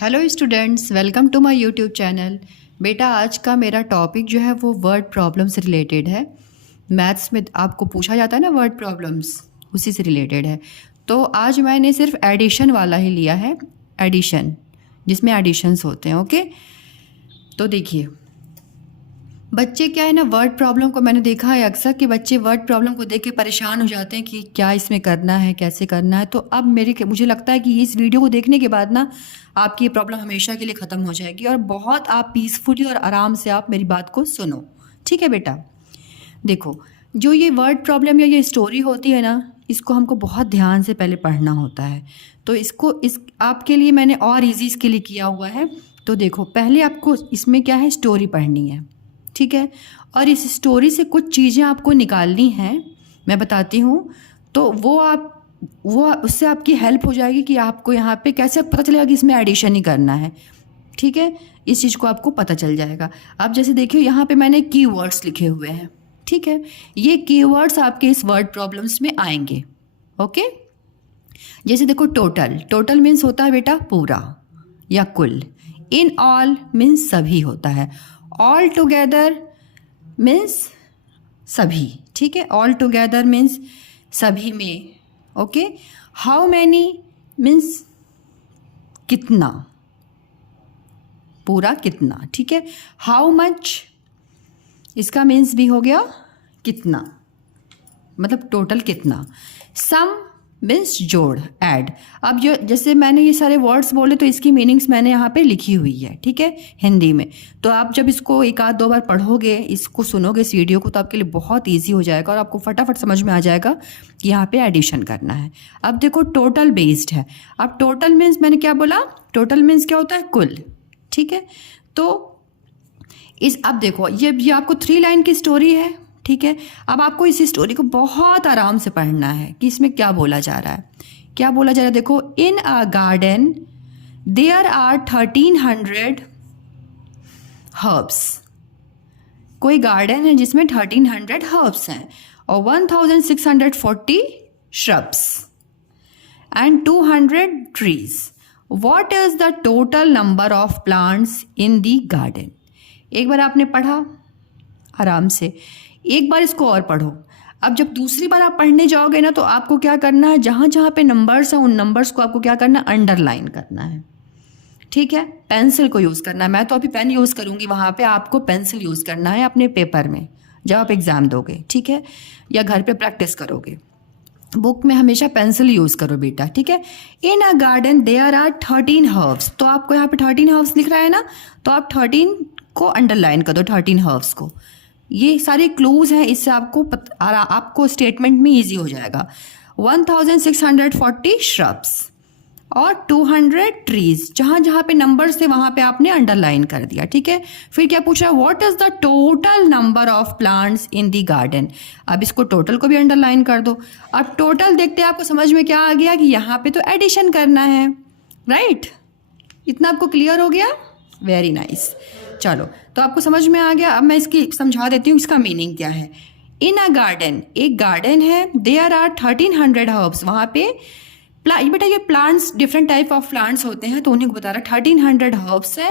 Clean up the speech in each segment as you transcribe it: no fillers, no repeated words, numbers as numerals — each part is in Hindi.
Hello students, welcome to my YouTube channel. बेटा, आज का मेरा टॉपिक जो है वो वर्ड प्रॉब्लम से रिलेटेड है। मैथ्स में आपको पूछा जाता है ना वर्ड प्रॉब्लम्स, उसी से रिलेटेड है। तो आज मैंने सिर्फ एडिशन वाला ही लिया है, एडिशन जिसमें एडिशंस होते हैं। ओके, तो देखिए बच्चे क्या है ना, वर्ड प्रॉब्लम को मैंने देखा है अक्सर कि बच्चे वर्ड प्रॉब्लम को देख के परेशान हो जाते हैं कि क्या इसमें करना है, कैसे करना है। तो अब मुझे लगता है कि इस वीडियो को देखने के बाद ना आपकी ये प्रॉब्लम हमेशा के लिए ख़त्म हो जाएगी और बहुत आप पीसफुली और आराम से आप मेरी बात को सुनो। ठीक है बेटा, देखो जो ये वर्ड प्रॉब्लम या ये स्टोरी होती है ना, इसको हमको बहुत ध्यान से पहले पढ़ना होता है। तो इस आपके लिए मैंने और ईजी इसके लिए किया हुआ है। तो देखो, पहले आपको इसमें क्या है, स्टोरी पढ़नी है। ठीक है, और इस स्टोरी से कुछ चीज़ें आपको निकालनी हैं, मैं बताती हूँ। तो वो उससे आपकी हेल्प हो जाएगी कि आपको यहाँ पे कैसे पता चलेगा कि इसमें एडिशन ही करना है। ठीक है, इस चीज़ को आपको पता चल जाएगा। अब जैसे देखिए यहाँ पे मैंने कीवर्ड्स लिखे हुए हैं। ठीक है, ये कीवर्ड्स आपके इस वर्ड प्रॉब्लम्स में आएंगे। ओके, जैसे देखो टोटल मीन्स होता है बेटा पूरा या कुल। इन ऑल मीन्स सभी होता है। ऑल टुगेदर मीन्स सभी। ठीक है, ऑल टुगेदर मीन्स सभी में। ओके, हाउ मैनी मीन्स कितना, पूरा कितना। ठीक है, हाउ मच इसका मीन्स भी हो गया कितना, मतलब टोटल कितना। सम मीन्स जोड़, ऐड। अब जो जैसे मैंने ये सारे वर्ड्स बोले तो इसकी मीनिंग्स मैंने यहाँ पे लिखी हुई है। ठीक है, हिंदी में। तो आप जब इसको एक आध दो बार पढ़ोगे, इसको सुनोगे इस वीडियो को, तो आपके लिए बहुत ईजी हो जाएगा और आपको फटाफट समझ में आ जाएगा कि यहाँ पे एडिशन करना है। अब देखो टोटल बेस्ड है। अब टोटल मीन्स मैंने क्या बोला, टोटल मीन्स क्या होता है, कुल। ठीक है, तो अब देखो ये आपको 3 लाइन की स्टोरी है। ठीक है, अब आपको इस स्टोरी को बहुत आराम से पढ़ना है कि इसमें क्या बोला जा रहा है। क्या बोला जा रहा है, देखो, in a garden there are 1300 herbs. कोई गार्डन है जिसमें 1300 हर्ब्स हैं और 1640 shrubs and 200 trees. What is the total number of plants in the garden? एक बार आपने पढ़ा आराम से, एक बार इसको और पढ़ो। अब जब दूसरी बार आप पढ़ने जाओगे ना, तो आपको क्या करना है, जहाँ जहाँ पे नंबर्स हैं उन नंबर्स को आपको क्या करना है, अंडरलाइन करना है। ठीक है, पेंसिल को यूज़ करना है। मैं तो अभी पेन यूज़ करूँगी, वहाँ पे आपको पेंसिल यूज़ करना है अपने पेपर में जब आप एग्ज़ाम दोगे। ठीक है, या घर पे प्रैक्टिस करोगे। बुक में हमेशा पेंसिल यूज़ करो बेटा। ठीक है, इन अ गार्डन देयर आर 13 हर्ब्स। तो आपको यहाँ पे 13 हर्ब्स लिख रहा है ना, तो आप 13 को अंडरलाइन कर दो, 13 हर्ब्स को। ये सारे क्लूज हैं, इससे आपको स्टेटमेंट में इजी हो जाएगा। 1640 shrubs और 200 ट्रीज। जहाँ जहाँ पे नंबर्स थे वहाँ पे आपने अंडरलाइन कर दिया। ठीक है, फिर क्या पूछ रहा है, what is the total number of plants in the garden. अब इसको टोटल को भी अंडरलाइन कर दो। अब टोटल देखते हैं आपको समझ में क्या आ गया कि यहाँ पे तो एडिशन करना है। राइट, इतना आपको क्लियर हो गया, वेरी नाइस। चलो, तो आपको समझ में आ गया। अब मैं इसकी समझा देती हूँ इसका मीनिंग क्या है। इन अ गार्डन, एक गार्डन है, देयर आर 1300 हर्ब्स। वहाँ पे बेटा ये plants, different type of plants होते हैं, तो उन्हीं को बता रहा। 1300 हर्ब्स है,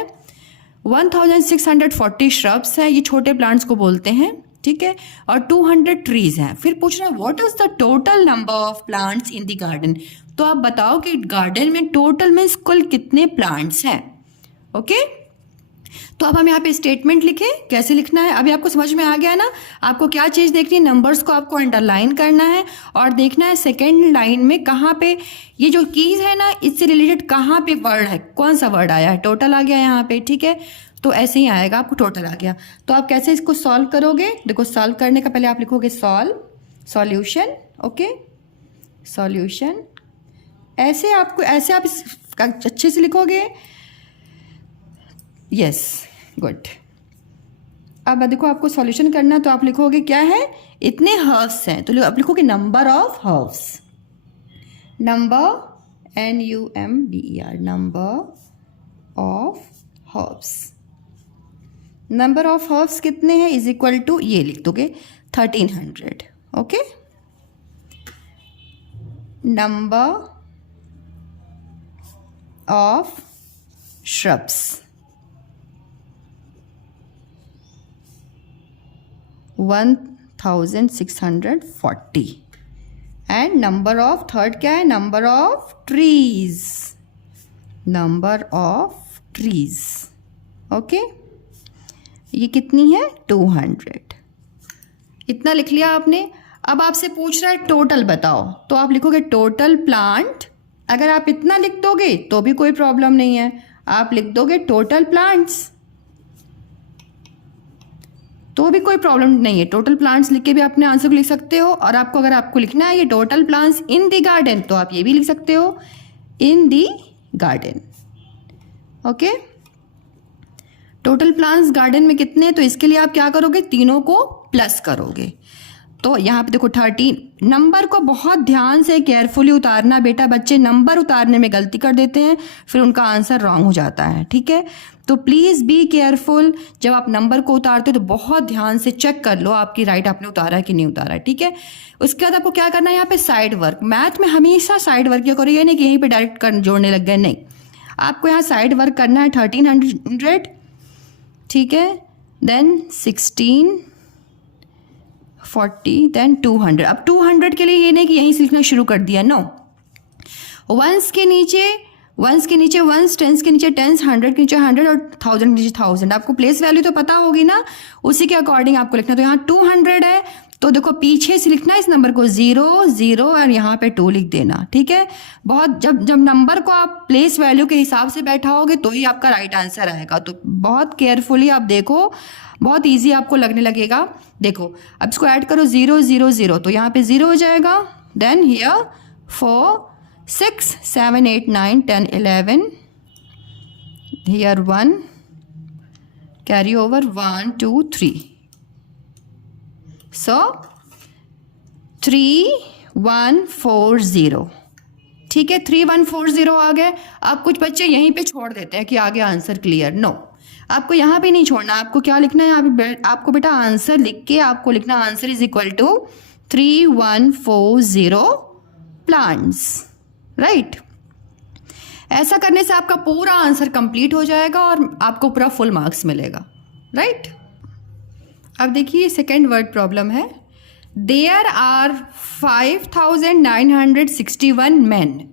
1640 shrubs है, ये छोटे प्लांट्स को बोलते हैं। ठीक है, और 200 ट्रीज हैं। फिर पूछ रहा है what is the total number of plants in the garden. तो आप बताओ कि गार्डन में टोटल मीन्स कुल कितने प्लांट्स हैं। ओके, तो अब हम यहाँ पे स्टेटमेंट लिखें, कैसे लिखना है अभी आपको समझ में आ गया ना। आपको क्या चीज़ देखनी है, नंबर्स को आपको अंडरलाइन करना है और देखना है सेकेंड लाइन में कहाँ पे ये जो कीज है ना, इससे रिलेटेड कहाँ पे वर्ड है, कौन सा वर्ड आया है। टोटल आ गया यहाँ पे। ठीक है, तो ऐसे ही आएगा, आपको टोटल आ गया। तो आप कैसे इसको सॉल्व करोगे, देखो सॉल्व करने का पहले आप लिखोगे सॉल्यूशन। ओके, सॉल्यूशन ऐसे आप अच्छे से लिखोगे। Yes, good. अब देखो आपको सॉल्यूशन करना, तो आप लिखोगे क्या है, इतने हर्ब्स हैं, तो आप लिखोगे number of herbs. Number NUMBER, number of herbs. Number of herbs कितने हैं इज इक्वल टू, ये लिख दोगे 1300। Okay, number of shrubs. 1640. And number of third क्या है? Number of trees. Number of trees. Okay, ये कितनी है? 200. इतना लिख लिया आपने. अब आपसे पूछ रहा है टोटल बताओ, तो आप लिखोगे टोटल प्लांट. अगर आप इतना लिख दोगे तो भी कोई प्रॉब्लम नहीं है, आप लिख दोगे टोटल प्लांट्स तो भी कोई प्रॉब्लम नहीं है. टोटल प्लांट्स लिख के भी अपने आंसर को लिख सकते हो. और आपको अगर आपको लिखना है ये total plants in the garden, तो आप ये भी लिख सकते हो in the garden. Okay, total plants garden में कितने हैं, तो इसके लिए आप क्या करोगे? तीनों को प्लस करोगे. तो यहाँ पे देखो 13. नंबर को बहुत ध्यान से केयरफुली उतारना बेटा. बच्चे नंबर उतारने में गलती कर देते हैं, फिर उनका आंसर रॉन्ग हो जाता है. ठीक है, तो प्लीज़ बी केयरफुल. जब आप नंबर को उतारते हो तो बहुत ध्यान से चेक कर लो आपकी राइट आपने उतारा है कि नहीं उतारा है. ठीक है, उसके बाद आपको क्या करना है? यहाँ पे साइड वर्क. मैथ में हमेशा साइड वर्क क्या करो, ये नहीं कि यहीं पे डायरेक्ट जोड़ने लग गए, नहीं. आपको यहाँ साइड वर्क करना है. 1300, ठीक है, देन 1640, देन 200. अब 200 के लिए ये नहीं कि यहीं से लिखना शुरू कर दिया, नो. वंस के नीचे वंस, टेंस के नीचे टेंस, 100 के नीचे 100 और 1000 के नीचे 1000. आपको प्लेस वैल्यू तो पता होगी ना, उसी के अकॉर्डिंग आपको लिखना. तो यहाँ 200 है, तो देखो पीछे से लिखना है इस नंबर को 0 0 और यहाँ पे 2 लिख देना. ठीक है, बहुत जब नंबर को आप प्लेस वैल्यू के हिसाब से बैठाओगे तो ही आपका राइट आंसर आएगा. तो बहुत केयरफुली आप देखो, बहुत ईजी आपको लगने लगेगा. देखो अब इसको ऐड करो 0 0 0, तो यहाँ पे 0 हो जाएगा. Then here 4 6 7 8 9 10 11, here 1, carry over 1 2 3. So 3140. ठीक है, 3140 आ गए. अब कुछ बच्चे यहीं पे छोड़ देते हैं कि आगे आंसर क्लियर. नो, आपको यहाँ पे नहीं छोड़ना. आपको क्या लिखना है? आपको बेटा आंसर लिख के आपको लिखना answer is equal to 3140 plants. Right, ऐसा करने से आपका पूरा आंसर कंप्लीट हो जाएगा और आपको पूरा फुल मार्क्स मिलेगा. राइट, अब देखिए सेकेंड वर्ड प्रॉब्लम है. There are 5961 man.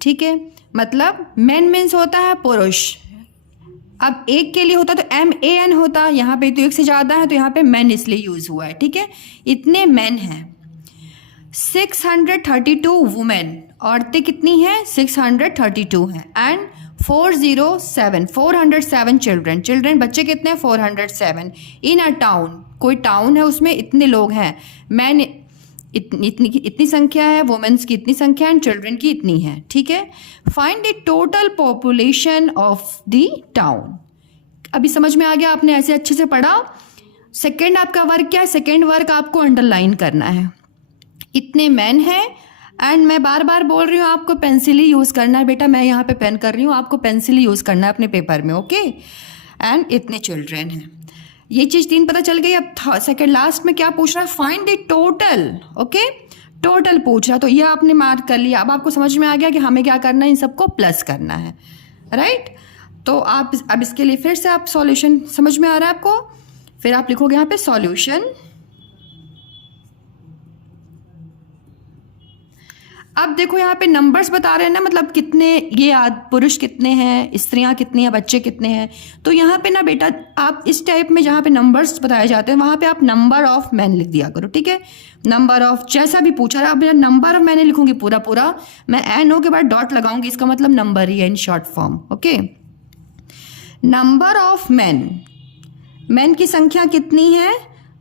ठीक है, मतलब मैन मीन्स होता है पुरुष. अब एक के लिए होता तो MAN होता, यहाँ पे तो एक से ज़्यादा है तो यहाँ पे मैन इसलिए यूज़ हुआ है. ठीक है, इतने मैन हैं. 632 वुमेन, औरतें कितनी हैं? 632 हैं. एंड 407 चिल्ड्रन बच्चे कितने हैं? 407. इन अ टाउन, कोई टाउन है उसमें इतने लोग हैं. मैन इतनी संख्या है, वुमेन्स की इतनी संख्या है, एंड चिल्ड्रन की इतनी है. ठीक है, find the total population of the town. अभी समझ में आ गया? आपने ऐसे अच्छे से पढ़ा. सेकेंड आपका वर्क क्या है? सेकेंड वर्क आपको अंडरलाइन करना है. इतने मैन हैं, एंड मैं बार बार बोल रही हूँ आपको पेंसिल ही यूज़ करना है बेटा. मैं यहाँ पे पेन कर रही हूँ, आपको पेंसिल ही यूज़ करना है अपने पेपर में. ओके, एंड इतने चिल्ड्रन हैं. ये चीज़ 3 पता चल गई. अब सेकेंड लास्ट में क्या पूछ रहा है? Find the total. Okay, total पूछ रहा, तो ये आपने मार्क कर लिया. अब आपको समझ में आ गया कि हमें क्या करना है? इन सबको प्लस करना है. राइट, तो आप अब इसके लिए फिर से आप सॉल्यूशन समझ में आ रहा है आपको. फिर आप लिखोगे यहाँ पे सॉल्यूशन. अब देखो यहाँ पे नंबर्स बता रहे हैं ना, मतलब कितने ये पुरुष कितने हैं, स्त्रियाँ कितनी हैं, बच्चे कितने हैं. तो यहाँ पे ना बेटा आप इस टाइप में जहाँ पे नंबर्स बताए जाते हैं वहाँ पे आप नंबर ऑफ मैन लिख दिया करो. ठीक है, नंबर ऑफ जैसा भी पूछा रहा. अब नंबर ऑफ मैंने लिखूंगी पूरा, मैं NO के बाद डॉट लगाऊंगी, इसका मतलब नंबर ही है in short form. Okay, number of man की संख्या कितनी है?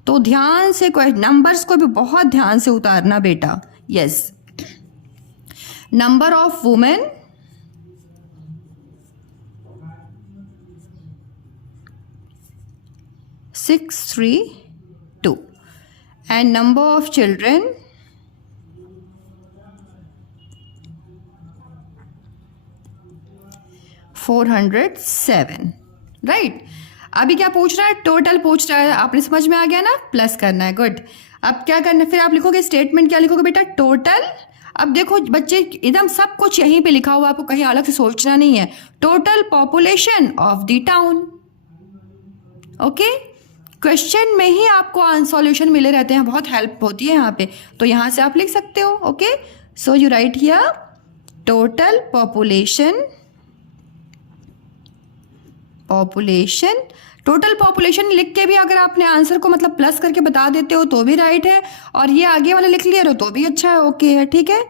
तो ध्यान से नंबर्स को भी बहुत ध्यान से उतारना बेटा. Yes, number of women, six three two, and number of children 407. Right, अभी क्या पूछ रहा है? टोटल पूछ रहा है. आपने समझ में आ गया ना? प्लस करना है. गुड. अब क्या करना है? फिर आप लिखोगे स्टेटमेंट. क्या लिखोगे बेटा? टोटल. अब देखो बच्चे, एकदम सब कुछ यहीं पे लिखा हुआ, आपको कहीं अलग से सोचना नहीं है। Total population of the town. Okay, question में ही आपको सॉल्यूशन मिले रहते हैं, बहुत हेल्प होती है यहाँ पे, तो यहाँ से आप लिख सकते हो। Okay, so you right here total population, total population लिख के भी अगर आपने आंसर को मतलब प्लस करके बता देते हो तो भी राइट है, और ये आगे वाला लिख लिया तो भी अच्छा है, ओके है, ठीक है।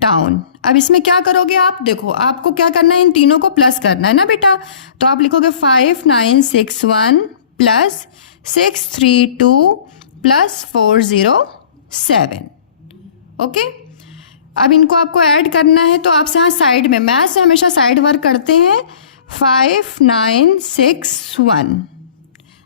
टाउन, अब इसमें क्या करोगे आप, देखो आपको क्या करना है, इन तीनों को प्लस करना है ना बेटा, तो आप लिखोगे 5961 प्लस 632 प्लस 407। ओके, अब इनको आपको ऐड करना है, तो आपसे यहाँ साइड में, मैथ्स से हमेशा साइड वर्क करते हैं। 5961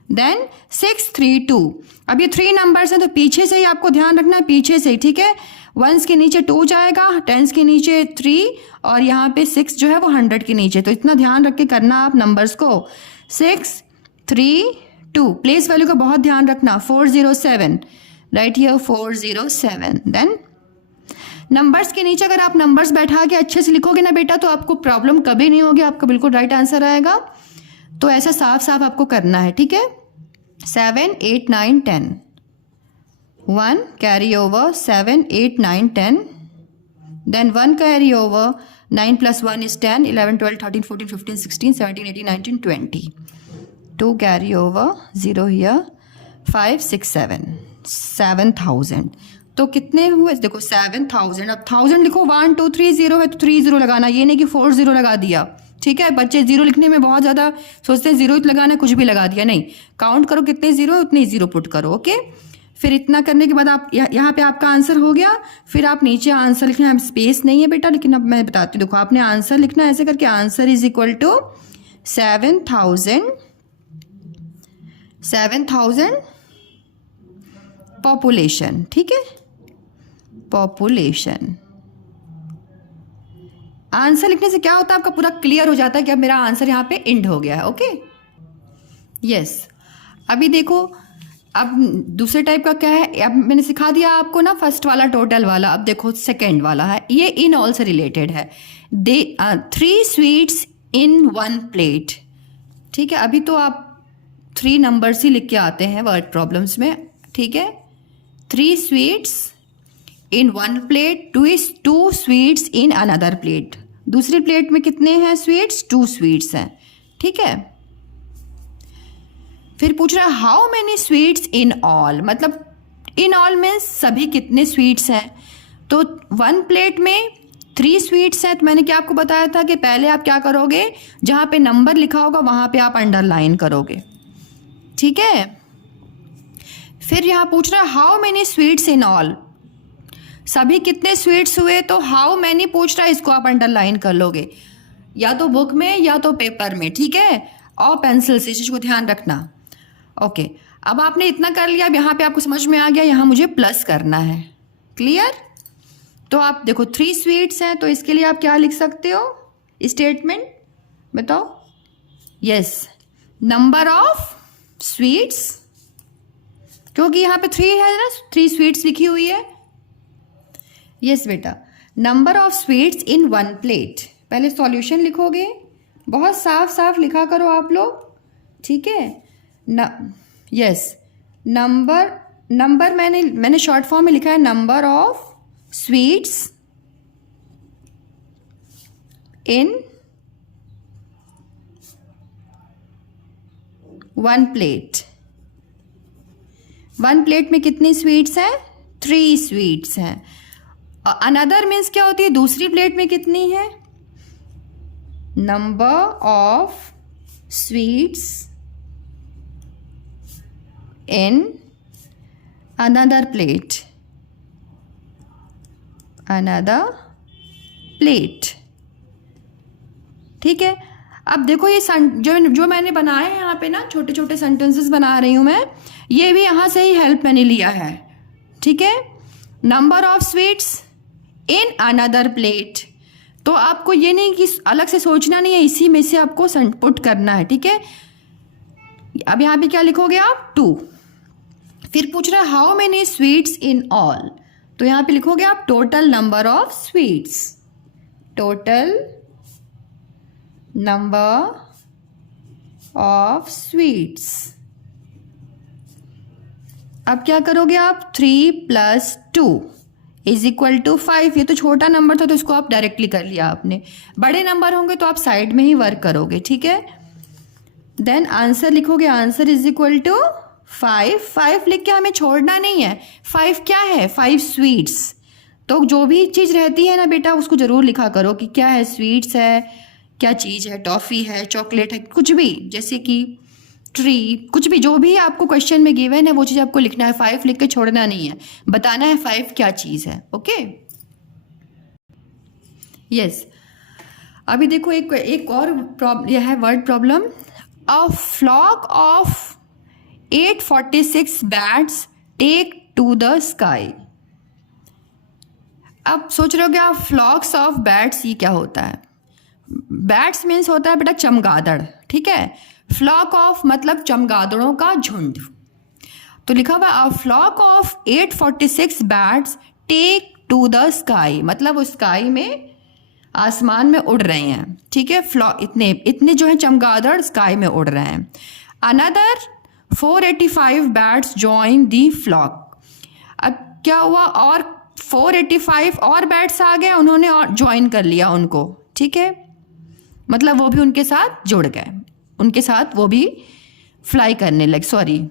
देन 632, अब ये 3 नंबर्स हैं तो पीछे से ही आपको ध्यान रखना है, पीछे से ही, ठीक है। 1s के नीचे 2 जाएगा, 10s के नीचे 3, और यहाँ पे 6 जो है वो 100 के नीचे, तो इतना ध्यान रख के करना आप नंबर्स को। 632, प्लेस वैल्यू का बहुत ध्यान रखना। 407, राइट हियर 407। देन नंबर्स के नीचे अगर आप नंबर्स बैठा के अच्छे से लिखोगे ना बेटा, तो आपको प्रॉब्लम कभी नहीं होगी, आपका बिल्कुल राइट आंसर आएगा। तो ऐसा साफ साफ आपको करना है, ठीक है। 7 8 9 10, 1 carry over 7 8 9 10, then 1 carry over, 9 + 1 is 10, 11 12 13 14 15 16 17 18 19 20, 2 carry over, 0 here, 5 6 7, 7000। तो कितने हुए, देखो 7000। अब 1000 लिखो, 1 2 3 0 है तो 3 0 लगाना, ये नहीं कि 4 0 लगा दिया, ठीक है। बच्चे जीरो लिखने में बहुत ज़्यादा सोचते हैं, जीरो लगाना, कुछ भी लगा दिया, नहीं, काउंट करो कितने जीरो उतने जीरो पुट करो। ओके, फिर इतना करने के बाद आप यहाँ पे आपका आंसर हो गया। फिर आप नीचे आंसर लिखना है, स्पेस नहीं है बेटा, लेकिन अब मैं बताती हूँ। देखो आपने आंसर लिखना है ऐसे करके, answer is equal to 7000 population, ठीक है, पॉपुलेशन। आंसर लिखने से क्या होता है, आपका पूरा क्लियर हो जाता है कि अब मेरा आंसर यहाँ पे एंड हो गया है। Okay, yes. अभी देखो, अब दूसरे टाइप का क्या है, अब मैंने सिखा दिया आपको ना फर्स्ट वाला टोटल वाला। अब देखो सेकंड वाला है, ये इन ऑल से रिलेटेड है। 3 स्वीट्स इन 1 प्लेट, ठीक है। अभी तो आप 3 नंबर्स ही लिख के आते हैं वर्ड प्रॉब्लम्स में, ठीक है। 3 sweets in 1 plate, 2 sweets in another plate. दूसरी प्लेट में कितने हैं स्वीट्स, 2 स्वीट्स हैं, ठीक है। फिर पूछ रहा है how many sweets in all, मतलब इन ऑल में सभी कितने स्वीट्स हैं। तो 1 प्लेट में 3 स्वीट्स हैं, तो मैंने क्या आपको बताया था कि पहले आप क्या करोगे, जहाँ पे नंबर लिखा होगा वहाँ पे आप अंडरलाइन करोगे, ठीक है। फिर यहाँ पूछ रहा है how many sweets in all, सभी कितने स्वीट्स हुए, तो हाउ मैनी पूछ रहा है, इसको आप अंडरलाइन कर लोगे, या तो बुक में या तो पेपर में, ठीक है, और पेंसिल से, इस चीज़ को ध्यान रखना। ओके, अब आपने इतना कर लिया, अब यहाँ पे आपको समझ में आ गया, यहाँ मुझे प्लस करना है, क्लियर। तो आप देखो 3 स्वीट्स हैं, तो इसके लिए आप क्या लिख सकते हो, स्टेटमेंट बताओ। यस, नंबर ऑफ स्वीट्स, क्योंकि यहाँ पे 3 है ना, 3 स्वीट्स लिखी हुई है। यस बेटा, number of sweets in 1 plate. पहले सॉल्यूशन लिखोगे, बहुत साफ साफ लिखा करो आप लोग, ठीक है। यस, नंबर मैंने शॉर्ट फॉर्म में लिखा है, number of sweets in 1 plate. 1 plate में कितनी स्वीट्स हैं, 3 स्वीट्स हैं। अनदर मीन्स क्या होती है, दूसरी प्लेट में कितनी है, number of sweets in another plate, another plate, ठीक है। अब देखो ये जो मैंने बनाए हैं यहाँ पे ना, छोटे छोटे सेंटेंसेस बना रही हूँ मैं, ये भी यहाँ से ही हेल्प मैंने लिया है, ठीक है। Number of sweets in another plate, तो आपको ये नहीं कि अलग से सोचना नहीं है, इसी में से आपको पुट करना है, ठीक है। अब यहाँ पे क्या लिखोगे आप, 2, फिर पूछ रहा है how many sweets in all, तो यहाँ पे लिखोगे आप total number of sweets, total number of sweets. अब क्या करोगे आप, 3 + 2 = 5। ये तो छोटा नंबर था तो इसको आप डायरेक्टली कर लिया आपने, बड़े नंबर होंगे तो आप साइड में ही वर्क करोगे, ठीक है। देन आंसर लिखोगे, आंसर = 5। 5 लिख के हमें छोड़ना नहीं है। 5 क्या है, 5 स्वीट्स। तो जो भी चीज़ रहती है ना बेटा उसको ज़रूर लिखा करो कि क्या है, स्वीट्स है, क्या चीज़ है, टॉफ़ी है, चॉकलेट है, कुछ भी, जैसे कि ट्री, कुछ भी, जो भी आपको क्वेश्चन में गिवन है वो चीज़ आपको लिखना है। 5 लिख के छोड़ना नहीं है, बताना है 5 क्या चीज़ है। Okay, yes. अभी देखो एक और यह है word problem. A flock of 846 bats take to the sky. अब सोच रहे हो क्या फ्लॉक्स ऑफ बैट्स ये क्या होता है। बैट्स मीन्स होता है बेटा चमगादड़, ठीक है। फ्लॉक ऑफ मतलब चमगादड़ों का झुंड। तो लिखा हुआ a flock of 846 bats take to the sky, मतलब वो स्काई में, आसमान में उड़ रहे हैं, ठीक है। इतने जो है चमगादड़ स्काई में उड़ रहे हैं। Another 485 bats join the flock. अब क्या हुआ, और 485 और बैट्स आ गए, उन्होंने और ज्वाइन कर लिया उनको, ठीक है। मतलब वो भी उनके साथ जुड़ गए, उनके साथ वो भी फ्लाई करने लगे, सॉरी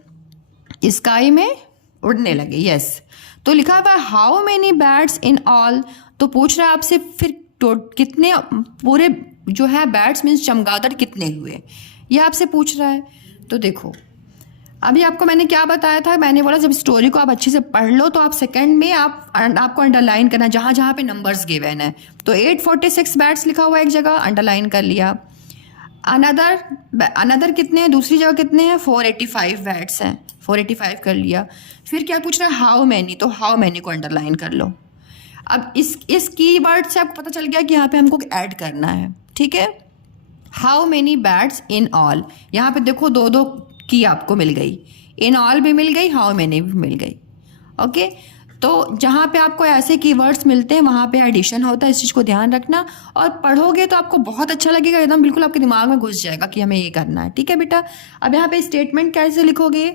स्काई में उड़ने लगे, यस। तो लिखा हुआ है how many bats in all. तो पूछ रहा है आपसे फिर कितने पूरे जो है बैट्स मीन्स चमगादड़ कितने हुए, ये आपसे पूछ रहा है। तो देखो अभी आपको मैंने क्या बताया था, मैंने बोला जब स्टोरी को आप अच्छे से पढ़ लो तो आप सेकंड में आपको अंडरलाइन करना जहाँ जहाँ पे नंबर्स गिवन है। तो 846 बैट्स लिखा हुआ है एक जगह, अंडरलाइन कर लिया। अनदर कितने हैं, दूसरी जगह कितने हैं, 485 बैट्स हैं, 485 कर लिया। फिर क्या पूछ रहा है हाउ मैनी, तो हाउ मैनी को अंडरलाइन कर लो। अब इस कीवर्ड से आपको पता चल गया कि यहाँ पे हमको ऐड करना है, ठीक है। How many bats in all, यहाँ पे देखो दो दो की आपको मिल गई, इन ऑल भी मिल गई, हाउ मेनी भी मिल गई। ओके, तो जहाँ पे आपको ऐसे कीवर्ड्स मिलते हैं वहाँ पे एडिशन होता है, इस चीज़ को ध्यान रखना। और पढ़ोगे तो आपको बहुत अच्छा लगेगा, एकदम बिल्कुल आपके दिमाग में घुस जाएगा कि हमें ये करना है, ठीक है बेटा। अब यहाँ पे स्टेटमेंट कैसे लिखोगे,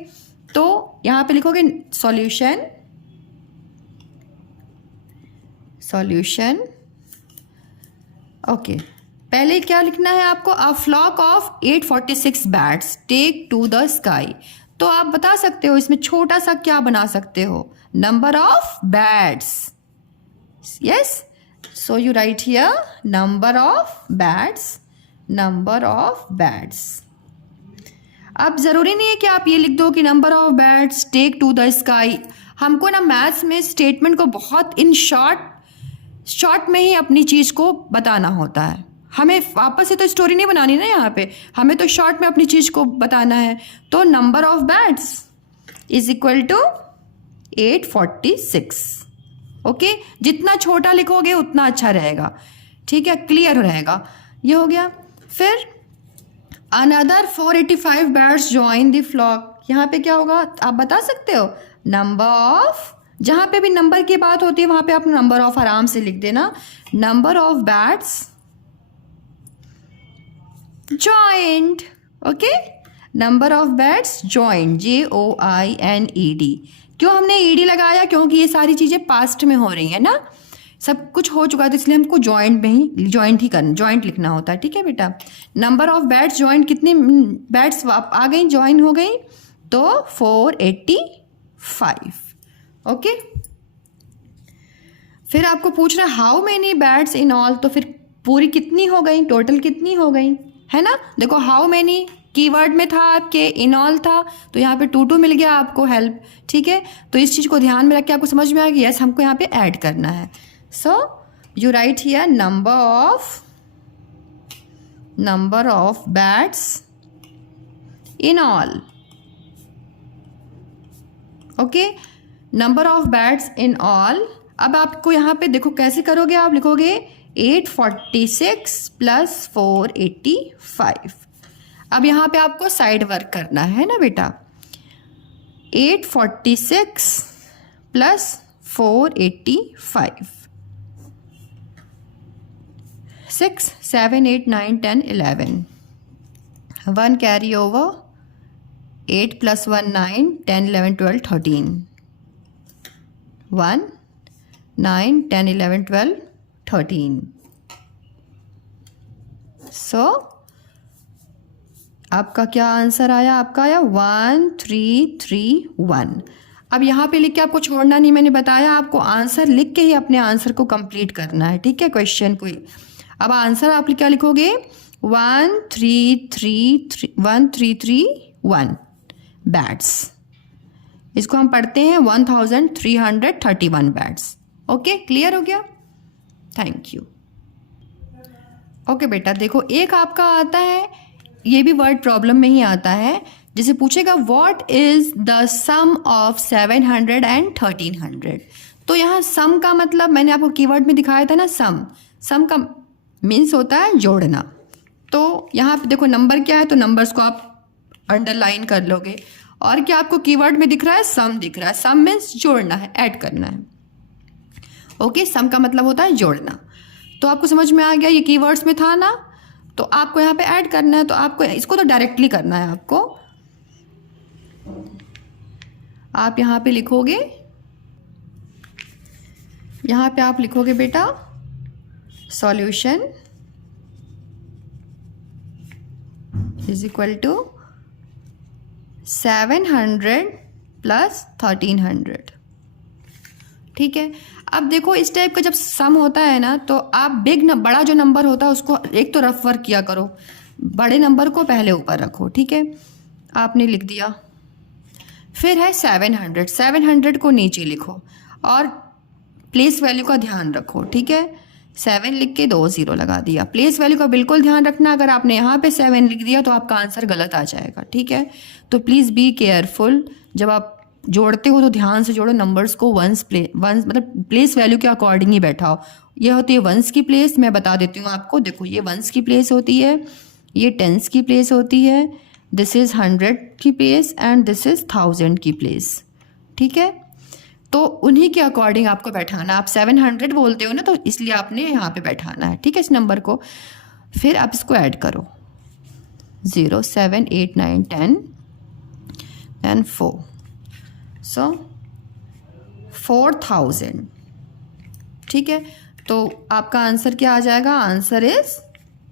तो यहाँ पे लिखोगे सॉल्यूशन, सॉल्यूशन। ओके, पहले क्या लिखना है आपको, a flock of 846 bats take to the sky. तो आप बता सकते हो इसमें छोटा सा क्या बना सकते हो, number of bats, yes. So you right here number of bats, number of bats. अब ज़रूरी नहीं है कि आप ये लिख दो कि number of bats take to the sky. हमको ना मैथ्स में स्टेटमेंट को बहुत इन शॉर्ट में ही अपनी चीज़ को बताना होता है। हमें वापस से तो स्टोरी नहीं बनानी ना यहाँ पे, हमें तो शॉर्ट में अपनी चीज़ को बताना है। तो नंबर ऑफ बैट्स = 846। ओके, जितना छोटा लिखोगे उतना अच्छा रहेगा, ठीक है, क्लियर रहेगा। ये हो गया। फिर another 485 bats join the flock, यहाँ पे क्या होगा आप बता सकते हो, नंबर ऑफ, जहाँ पे भी नंबर की बात होती है वहाँ पे आप नंबर ऑफ आराम से लिख देना, number of bats joined, okay, number of bats joined, JOINED। क्यों हमने ED लगाया, क्योंकि ये सारी चीज़ें पास्ट में हो रही है ना, सब कुछ हो चुका है, तो इसलिए हमको जॉइंट में ही जॉइंट लिखना होता है, ठीक है बेटा। नंबर ऑफ बैट्स जॉइंट, कितनी बैट्स आ गई, ज्वाइन हो गई, तो 485। ओके, फिर आपको पूछ रहा है how many bats in all, तो फिर पूरी कितनी हो गई, टोटल कितनी हो गई, है ना। देखो हाउ मेनी कीवर्ड में था आपके, इन ऑल था, तो यहाँ पे 2 मिल गया आपको हेल्प, ठीक है। तो इस चीज़ को ध्यान में रख के आपको समझ में आएगा, यस हमको यहाँ पे ऐड करना है। So you right here number of bats in all, okay, number of bats in all. अब आपको यहाँ पे देखो कैसे करोगे, आप लिखोगे 846 + 485। अब यहाँ पे आपको साइड वर्क करना है ना बेटा। 846 प्लस 485, 6, 7, 8, 9, 10, 11, 1 carry over, 8 plus 1, 9, 10, 11, 12, 13, 1, 9, 10, 11, 12, 13. सो आपका क्या आंसर आया? आपका आया 1331. अब यहाँ पे लिख के आपको छोड़ना नहीं, मैंने बताया आपको आंसर लिख के ही अपने आंसर को कंप्लीट करना है, ठीक है, क्वेश्चन को ही. अब आंसर आप क्या लिखोगे? 1331 बैट्स. इसको हम पढ़ते हैं 1331 बैट्स. ओके, क्लियर हो गया? Thank you. ओके बेटा, देखो एक आपका आता है, ये भी वर्ड प्रॉब्लम में ही आता है, जिसे पूछेगा what is the sum of 700 and 1300. तो यहाँ सम का मतलब मैंने आपको कीवर्ड में दिखाया था ना, सम का मीन्स होता है जोड़ना. तो यहाँ पे देखो नंबर क्या है, तो नंबर्स को आप अंडरलाइन कर लोगे. और क्या आपको कीवर्ड में दिख रहा है? सम दिख रहा है. सम मीन्स जोड़ना है, ऐड करना है. ओके, सम का मतलब होता है जोड़ना. तो आपको समझ में आ गया, ये कीवर्ड्स में था ना, तो आपको यहाँ पे ऐड करना है. तो आपको इसको तो डायरेक्टली करना है. आपको आप यहाँ पे लिखोगे, यहाँ पे आप लिखोगे बेटा solution is equal to 700 plus 1300. ठीक है. अब देखो इस टाइप का जब सम होता है ना, तो आप बड़ा जो नंबर होता है उसको एक तो रफ वर्क किया करो, बड़े नंबर को पहले ऊपर रखो. ठीक है, आपने लिख दिया. फिर है 700 को नीचे लिखो और प्लेस वैल्यू का ध्यान रखो. ठीक है, 7 लिख के 2 0 लगा दिया. प्लेस वैल्यू का बिल्कुल ध्यान रखना, अगर आपने यहाँ पे 7 लिख दिया तो आपका आंसर गलत आ जाएगा. ठीक है, तो प्लीज़ बी केयरफुल. जब आप जोड़ते हो तो ध्यान से जोड़ो. नंबर्स को वंस मतलब प्लेस वैल्यू के अकॉर्डिंग ही बैठाओ. ये होती है वंस की प्लेस. मैं बता देती हूँ आपको. देखो ये वंस की प्लेस होती है, ये टेंस की प्लेस होती है, दिस इज़ 100 की प्लेस एंड दिस इज़ 1000 की प्लेस. ठीक है, तो उन्हीं के अकॉर्डिंग आपको बैठाना. आप 700 बोलते हो ना, तो इसलिए आपने यहाँ पे बैठाना है. ठीक है, इस नंबर को. फिर आप इसको ऐड करो. 0, 7, 8, 9, 10 एंड 4. सो 4000. ठीक है, तो आपका आंसर क्या आ जाएगा? Answer is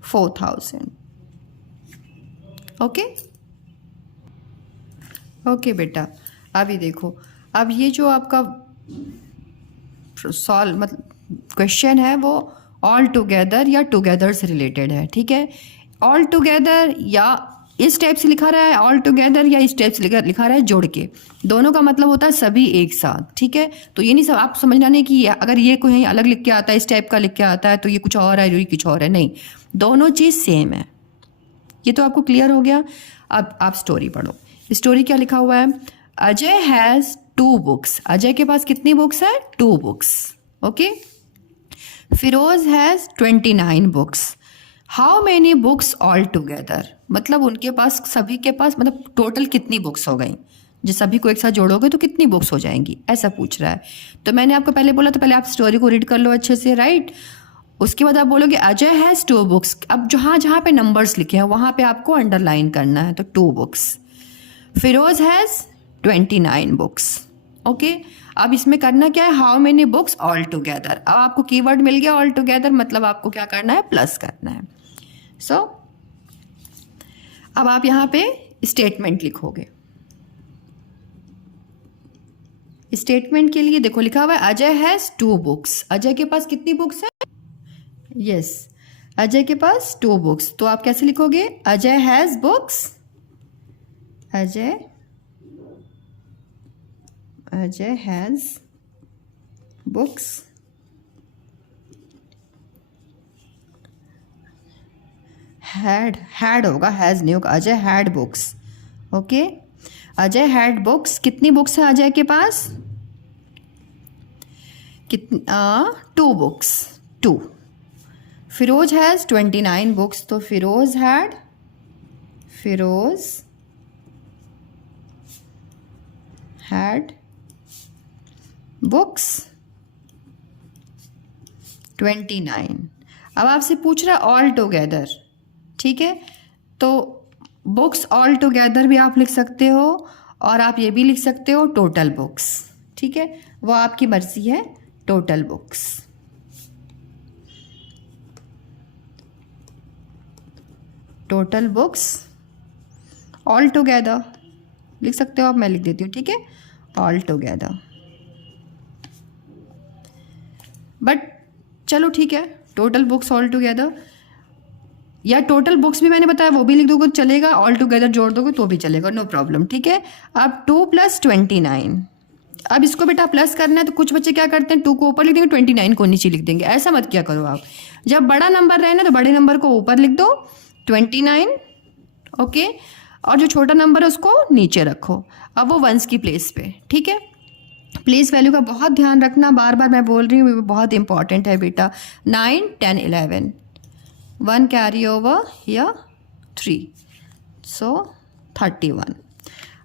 4000. ओके ओके बेटा, अभी देखो, अब ये जो आपका सॉल्व मतलब क्वेश्चन है वो ऑल टुगेदर या टुगेदर से रिलेटेड है. ठीक है, ऑल टुगेदर या इस टाइप से लिखा रहा है ऑल टुगेदर, या इस टाइप से लिखा रहा है जोड़ के. दोनों का मतलब होता है सभी एक साथ. ठीक है, तो ये नहीं सब आप समझना नहीं कि अगर ये कोई अलग लिख के आता है, इस टाइप का लिख के आता है, तो ये कुछ और है, ये कुछ और है. नहीं, दोनों चीज़ सेम है. ये तो आपको क्लियर हो गया. अब आप स्टोरी पढ़ो. स्टोरी क्या लिखा हुआ है? Ajay has 2 books. अजय के पास कितनी बुक्स है? 2 books. Okay. Firoz has 29 books. How many books all together, मतलब उनके पास सभी के पास मतलब टोटल कितनी बुक्स हो गई. जो सभी को एक साथ जोड़ोगे तो कितनी बुक्स हो जाएंगी, ऐसा पूछ रहा है. तो मैंने आपको पहले बोला, तो पहले आप स्टोरी को रीड कर लो अच्छे से. राइट, उसके बाद आप बोलोगे अजय हैज़ 2 बुक्स. अब जहाँ जहाँ पे नंबर्स लिखे हैं वहाँ पे आपको अंडरलाइन करना है. तो 2 books. Firoz has 29 books. Okay, अब इसमें करना क्या है? How many books all together. अब आपको कीवर्ड मिल गया ऑल टुगेदर, मतलब आपको क्या करना है? प्लस करना है. सो अब आप यहाँ पे स्टेटमेंट लिखोगे. स्टेटमेंट के लिए देखो लिखा हुआ है अजय हैज़ 2 बुक्स. अजय के पास कितनी बुक्स है? यस, अजय के पास 2 बुक्स. तो आप कैसे लिखोगे? Ajay has books. Ajay has books. Had होगा, हैज़ नहीं होगा. Ajay had books. Okay, Ajay had books. कितनी बुक्स है अजय के पास? 2 बुक्स. 2. Firoz has 29 books. तो फिरोज had books 29. अब आपसे पूछ रहा है ऑल टुगेदर, ठीक है, तो बुक्स ऑल टुगेदर भी आप लिख सकते हो और आप ये भी लिख सकते हो टोटल बुक्स, ठीक है, वो आपकी मर्जी है। Total books, total books all together लिख सकते हो आप, मैं लिख देती हूँ, ठीक है, ऑल टुगेदर। बट चलो ठीक है, टोटल बुक्स ऑल टुगेदर, या टोटल बुक्स भी मैंने बताया वो भी लिख दोगे तो चलेगा, ऑल टुगेदर जोड़ दोगे तो भी चलेगा, नो प्रॉब्लम, ठीक है। अब 2 + 29, अब इसको बेटा प्लस करना है तो कुछ बच्चे क्या करते हैं 2 को ऊपर लिख देंगे, 29 को नीचे लिख देंगे, ऐसा मत क्या करो आप। जब बड़ा नंबर रहे ना तो बड़े नंबर को ऊपर लिख दो 29, ओके, और जो छोटा नंबर है उसको नीचे रखो, अब वो वंस की प्लेस पे, ठीक है। प्लेस वैल्यू का बहुत ध्यान रखना, बार बार मैं बोल रही हूँ, बहुत इंपॉर्टेंट है बेटा। 9, 10, 11, 1 कैरी ओवर या 3, सो 31।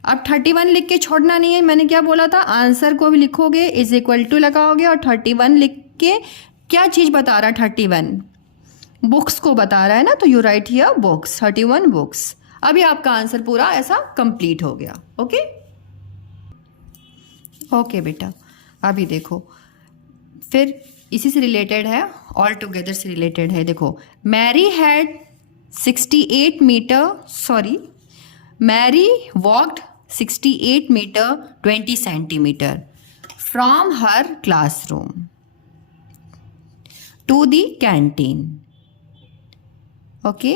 अब 31 लिख के छोड़ना नहीं है, मैंने क्या बोला था, आंसर को भी लिखोगे इज इक्वल टू लगाओगे और 31 लिख के क्या चीज़ बता रहा है 31, बुक्स को बता रहा है ना, तो you right here books, 31 books. अभी आपका आंसर पूरा ऐसा कंप्लीट हो गया, ओके ओके बेटा। अभी देखो फिर इसी से रिलेटेड है, ऑल टुगेदर से रिलेटेड है। देखो Mary had 68 metre, sorry Mary walked 68 metre 20 centimetre from her classroom to the canteen, okay.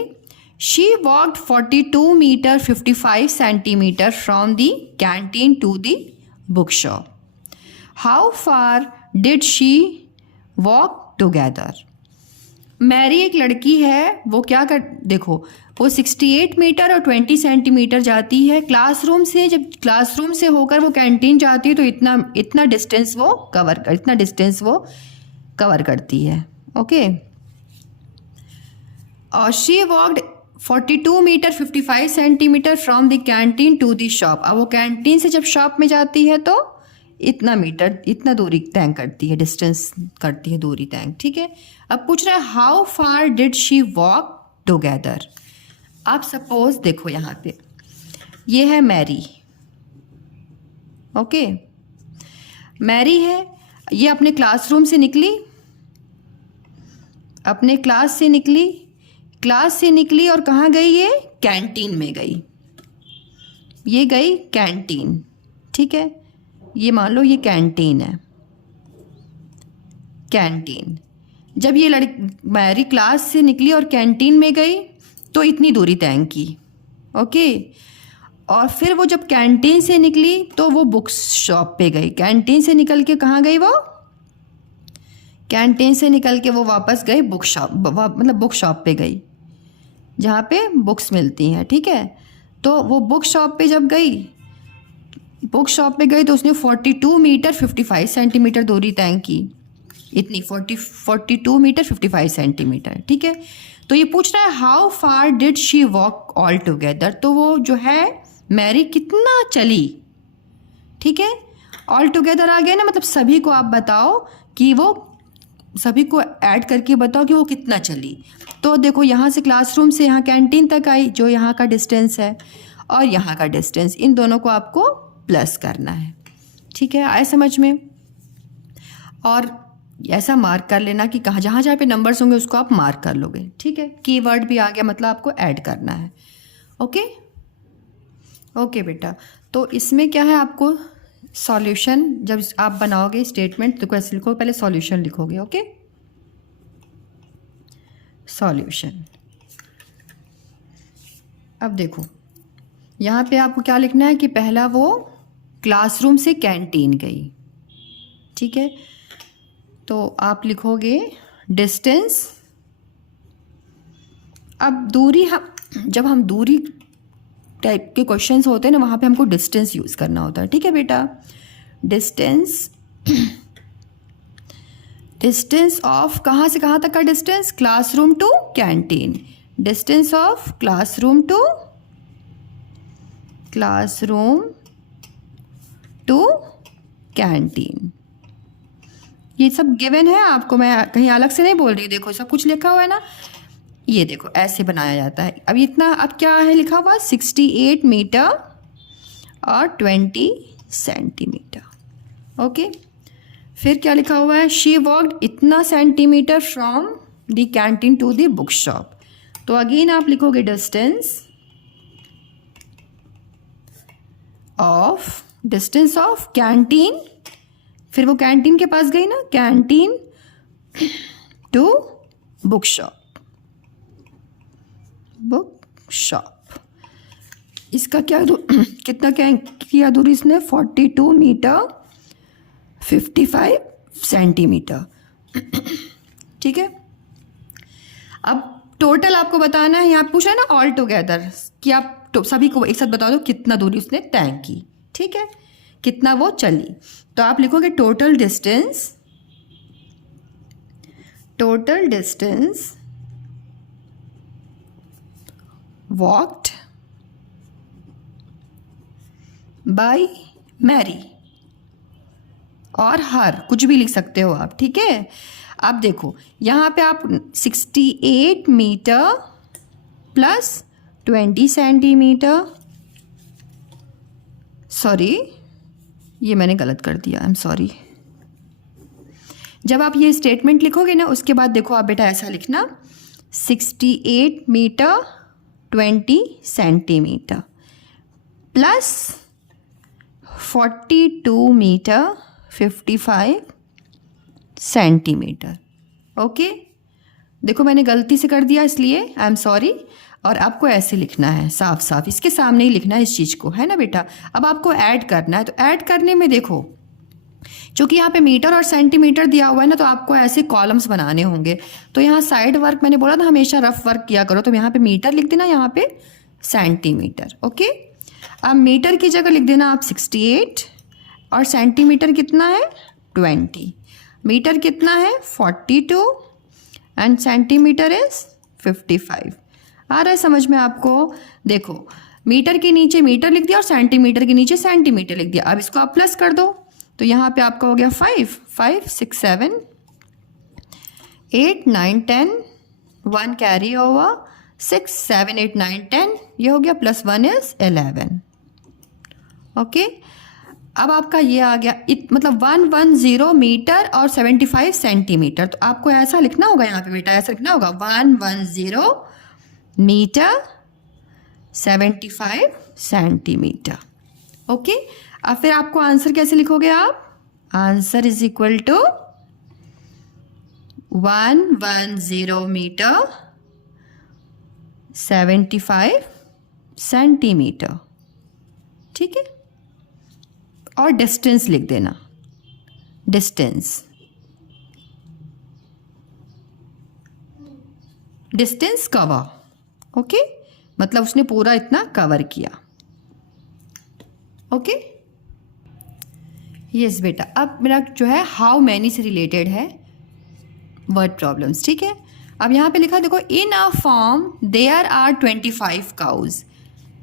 She walked 42 metre 55 centimetre from the canteen to the book shop. How far did she walk together. Mary एक लड़की है, वो क्या कर, देखो वो 68 मीटर और 20 सेंटीमीटर जाती है क्लासरूम से, जब क्लासरूम से होकर वो कैंटीन जाती है तो इतना डिस्टेंस वो कवर करती है, ओके। और she walked 42 metre 55 centimetre from the canteen to the shop. अब वो कैंटीन से जब शॉप में जाती है तो इतना दूरी तय करती है, डिस्टेंस करती है, दूरी तय, ठीक है। अब पूछ रहा है how far did she walk together. आप सपोज देखो यहाँ पे ये है मैरी, ओके, मैरी है, ये अपने क्लासरूम से निकली, अपने क्लास से निकली और कहाँ गई, ये कैंटीन में गई, ये गई कैंटीन, ठीक है, ये मान लो ये कैंटीन है, कैंटीन। जब ये मैरी क्लास से निकली और कैंटीन में गई तो इतनी दूरी तय की, ओके। और फिर वो जब कैंटीन से निकली तो वो बुक शॉप पे गई, कैंटीन से निकल के कहाँ गई, वो कैंटीन से निकल के वो वापस गई बुक शॉप, मतलब बुक शॉप पे गई जहाँ पे बुक्स मिलती हैं, ठीक है। तो वो बुक शॉप पे जब गई, तो उसने 42 मीटर 55 सेंटीमीटर दूरी तय की, इतनी 42 मीटर 55 सेंटीमीटर, ठीक है। तो ये पूछ रहा है how far did she walk all together, तो वो जो है मैरी कितना चली, ठीक है। ऑल टुगेदर आ गया ना, मतलब सभी को आप बताओ कि वो, सभी को ऐड करके बताओ कि वो कितना चली। तो देखो यहाँ से क्लासरूम से यहाँ कैंटीन तक आई, जो यहाँ का डिस्टेंस है और यहाँ का डिस्टेंस, इन दोनों को आपको प्लस करना है, ठीक है, आए समझ में। और ऐसा मार्क कर लेना कि कहाँ जहाँ पे नंबर्स होंगे उसको आप मार्क कर लोगे, ठीक है। कीवर्ड भी आ गया, मतलब आपको ऐड करना है, ओके ओके बेटा। तो इसमें क्या है, आपको सॉल्यूशन जब आप बनाओगे स्टेटमेंट तो कैसे लिखो, पहले सॉल्यूशन लिखोगे, ओके। सॉल्यूशन, अब देखो यहाँ पे आपको क्या लिखना है कि पहला वो क्लासरूम से कैंटीन गई, ठीक है। तो आप लिखोगे डिस्टेंस, अब दूरी, जब हम दूरी टाइप के क्वेश्चंस होते हैं ना, वहाँ पे हमको डिस्टेंस यूज़ करना होता है, ठीक है बेटा। डिस्टेंस ऑफ कहाँ से कहाँ तक का distance, classroom to canteen, distance of classroom to canteen. ये सब गिवन है आपको, मैं कहीं अलग से नहीं बोल रही, देखो सब कुछ लिखा हुआ है ना, ये देखो ऐसे बनाया जाता है। अब इतना, अब क्या है लिखा हुआ, 68 मीटर और 20 सेंटीमीटर। ओके, फिर क्या लिखा हुआ है, शी वॉक्ड इतना centimetre from the canteen to the book shop. तो अगेन आप लिखोगे डिस्टेंस ऑफ कैंटीन, फिर वो कैंटीन के पास गई ना, कैंटीन टू बुक शॉप, इसका क्या कितना क्या किया दूरी इसने, 42 मीटर 55 सेंटीमीटर। ठीक है, अब टोटल आपको बताना है, यहाँ पूछा है ना ऑल टुगेदर, कि आप सभी को एक साथ बता दो कितना दूरी उसने तय की। ठीक है, कितना वो चली, तो आप लिखोगे total distance walked by Mary, और हर कुछ भी लिख सकते हो आप। ठीक है, अब देखो यहाँ पे आप 68 मीटर प्लस 20 सेंटीमीटर, सॉरी ये मैंने गलत कर दिया, आई एम सॉरी। जब आप ये स्टेटमेंट लिखोगे ना, उसके बाद देखो आप बेटा ऐसा लिखना, 68 metre 20 centimetre plus 42 metre 55 centimetre. Okay, देखो मैंने गलती से कर दिया इसलिए आई एम सॉरी, और आपको ऐसे लिखना है साफ साफ, इसके सामने ही लिखना है इस चीज़ को, है ना बेटा। अब आपको ऐड करना है, तो ऐड करने में देखो चूँकि यहाँ पे मीटर और सेंटीमीटर दिया हुआ है ना, तो आपको ऐसे कॉलम्स बनाने होंगे। तो यहाँ साइड वर्क मैंने बोला था हमेशा रफ वर्क किया करो, तो यहाँ पे मीटर लिख देना, यहाँ पे सेंटीमीटर। ओके, अब मीटर की जगह लिख देना आप 68, और सेंटीमीटर कितना है 20, मीटर कितना है 42 एंड सेंटीमीटर इज 55। आ रहा है समझ में आपको। देखो मीटर के नीचे मीटर लिख दिया और सेंटीमीटर के नीचे सेंटीमीटर लिख दिया। अब इसको आप प्लस कर दो, तो यहाँ पे आपका हो गया 5 5 6 7 8 9 10, 1 कैरी ओवर, 6 7 8 9 10, ये हो गया, प्लस 1 इज 11। ओके, अब आपका ये आ गया मतलब 110 मीटर और 75 सेंटीमीटर। तो आपको ऐसा लिखना होगा यहाँ पे बेटा, ऐसा लिखना होगा 110 मीटर 75 सेंटीमीटर। ओके, अब फिर आपको आंसर कैसे लिखोगे आप, answer is equal to 110 metre 75 centimetre. ठीक है, और डिस्टेंस लिख देना, डिस्टेंस कवर। ओके, मतलब उसने पूरा इतना कवर किया। ओके, यस बेटा। अब मेरा जो है हाउ मैनी से रिलेटेड है वर्ड प्रॉब्लम्स। ठीक है, अब यहाँ पे लिखा देखो, in a farm there are 25 cows.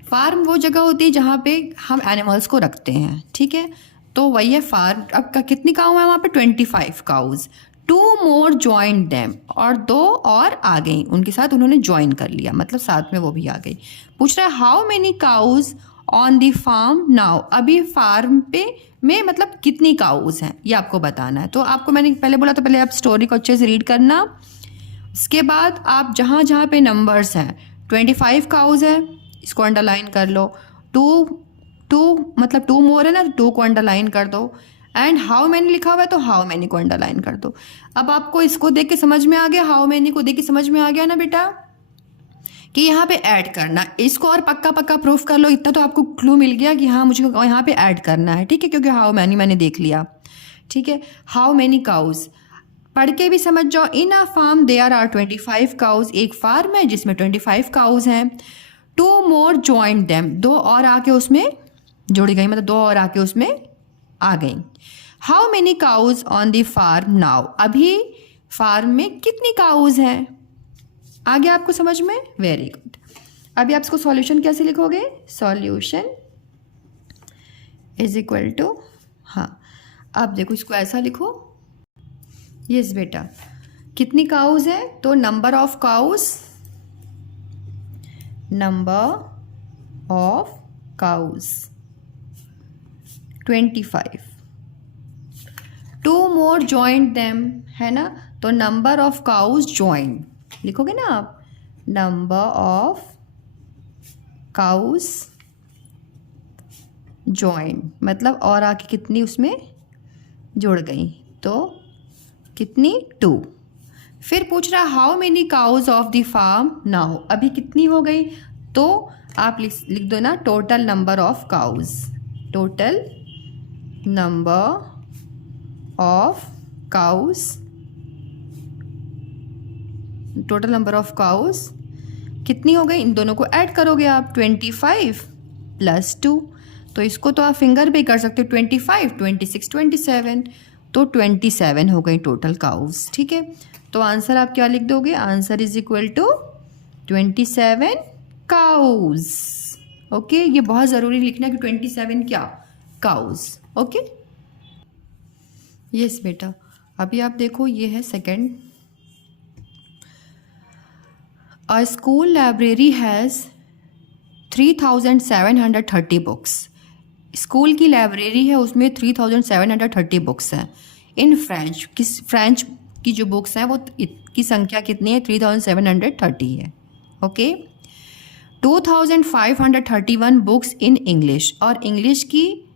Farm वो जगह होती है जहाँ पे हम एनिमल्स को रखते हैं। ठीक है, तो वही है फार्म। अब का कितनी काऊ है वहाँ पे 25 काउज। 2 मोर ज्वाइन देम, और 2 और आ गई उनके साथ, उन्होंने ज्वाइन कर लिया, मतलब साथ में वो भी आ गई। पूछ रहा है how many cows on the farm now. अभी फार्म पे में मतलब कितनी काउज हैं ये आपको बताना है। तो आपको मैंने पहले बोला था, पहले आप स्टोरी को अच्छे से रीड करना, उसके बाद आप जहाँ जहाँ पे नंबर्स हैं, 25 काउज है, इसको अंडरलाइन कर लो। 2 मतलब 2 मोर है ना, 2 को अंडरलाइन कर दो। एंड हाउ मैनी लिखा हुआ है तो हाउ मैनी को अंडरलाइन कर दो। अब आपको इसको देख के समझ में आ गया, हाउ मैनी को देख के समझ में आ गया ना बेटा, कि यहाँ पे ऐड करना। इसको और पक्का पक्का प्रूफ कर लो, इतना तो आपको क्लू मिल गया कि हाँ मुझे यहाँ पे ऐड करना है। ठीक है, क्योंकि हाउ मैनी मैंने देख लिया। ठीक है, हाउ मैनी काउज पढ़ के भी समझ जाओ। In a farm there are 25 cows. एक फार्म है जिसमें 25 काउज हैं। 2 मोर ज्वाइन देम, 2 और आके उसमें जुड़ गई, मतलब 2 और आके उसमें आ गई। How many cows on the farm now. अभी फार्म में कितनी काउज हैं, आ गया आपको समझ में, वेरी गुड। अभी आप इसको सॉल्यूशन कैसे लिखोगे, सॉल्यूशन इज इक्वल टू हाँ, अब देखो इसको ऐसा लिखो। यस बेटा, कितनी काउज है? तो number of cows, number of cows 25। Two more joined them, है ना, तो नंबर ऑफ काउज जॉइन लिखोगे ना आप, नंबर ऑफ काउज जॉइन मतलब और आके कितनी उसमें जुड़ गई, तो कितनी? 2। फिर पूछ रहा how many cows of the farm now, अभी कितनी हो गई, तो आप लिख दो ना total number of cows, total number of cows, total number of cows कितनी हो गई, इन दोनों को ऐड करोगे आप 25 + 2, तो इसको तो आप फिंगर पे कर सकते हो, 25, 26, 27, तो 27 हो गई टोटल काउज। ठीक है, तो आंसर आप क्या लिख दोगे, answer is equal to 27 cows. Okay, ये बहुत ज़रूरी लिखना कि 27 क्या, काउज। ओके, यस बेटा, अभी आप देखो ये है second. A school library has 3730 books, school की लाइब्रेरी है उसमें 3730 बुक्स हैं। इन फ्रेंच, फ्रेंच की जो बुक्स हैं वो की संख्या कितनी है, 3730 है। ओके, 2531 बुक्स इन इंग्लिश, और इंग्लिश की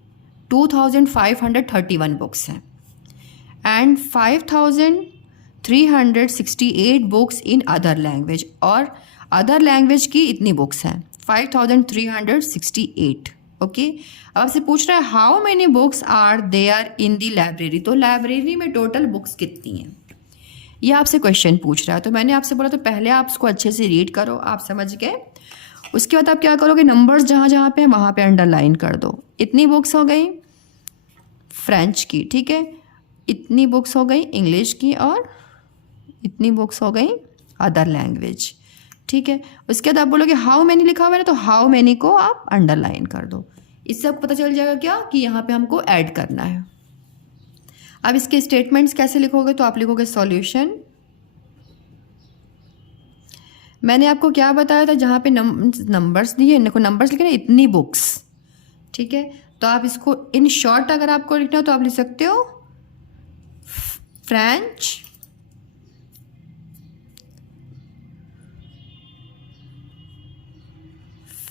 2531 बुक्स हैं। And 5368 books in other language, और अदर लैंग्वेज की इतनी बुक्स हैं 5368। ओके, अब आपसे पूछ रहा है how many books are there in the library, तो लाइब्रेरी में टोटल बुक्स कितनी हैं, ये आपसे क्वेश्चन पूछ रहा है। तो मैंने आपसे बोला तो पहले आप इसको अच्छे से रीड करो, आप समझ गए। उसके बाद आप क्या करोगे, नंबर्स जहाँ जहाँ पे हैं वहाँ पे अंडरलाइन कर दो। इतनी बुक्स हो गई फ्रेंच की, ठीक है, इतनी बुक्स हो गई इंग्लिश की, और इतनी बुक्स हो गई अदर लैंग्वेज। ठीक है, उसके बाद आप बोलोगे हाउ मैनी लिखा हुआ है ना, तो हाउ मैनी को आप अंडरलाइन कर दो। इससे आपको पता चल जाएगा क्या कि यहाँ पे हमको ऐड करना है। अब इसके स्टेटमेंट्स कैसे लिखोगे, तो आप लिखोगे सॉल्यूशन। मैंने आपको क्या बताया था, जहाँ पे नंबर्स दिए, इनको नंबर्स लिखे ना, इतनी बुक्स। ठीक है, तो आप इसको इन शॉर्ट अगर आपको लिखना हो तो आप लिख सकते हो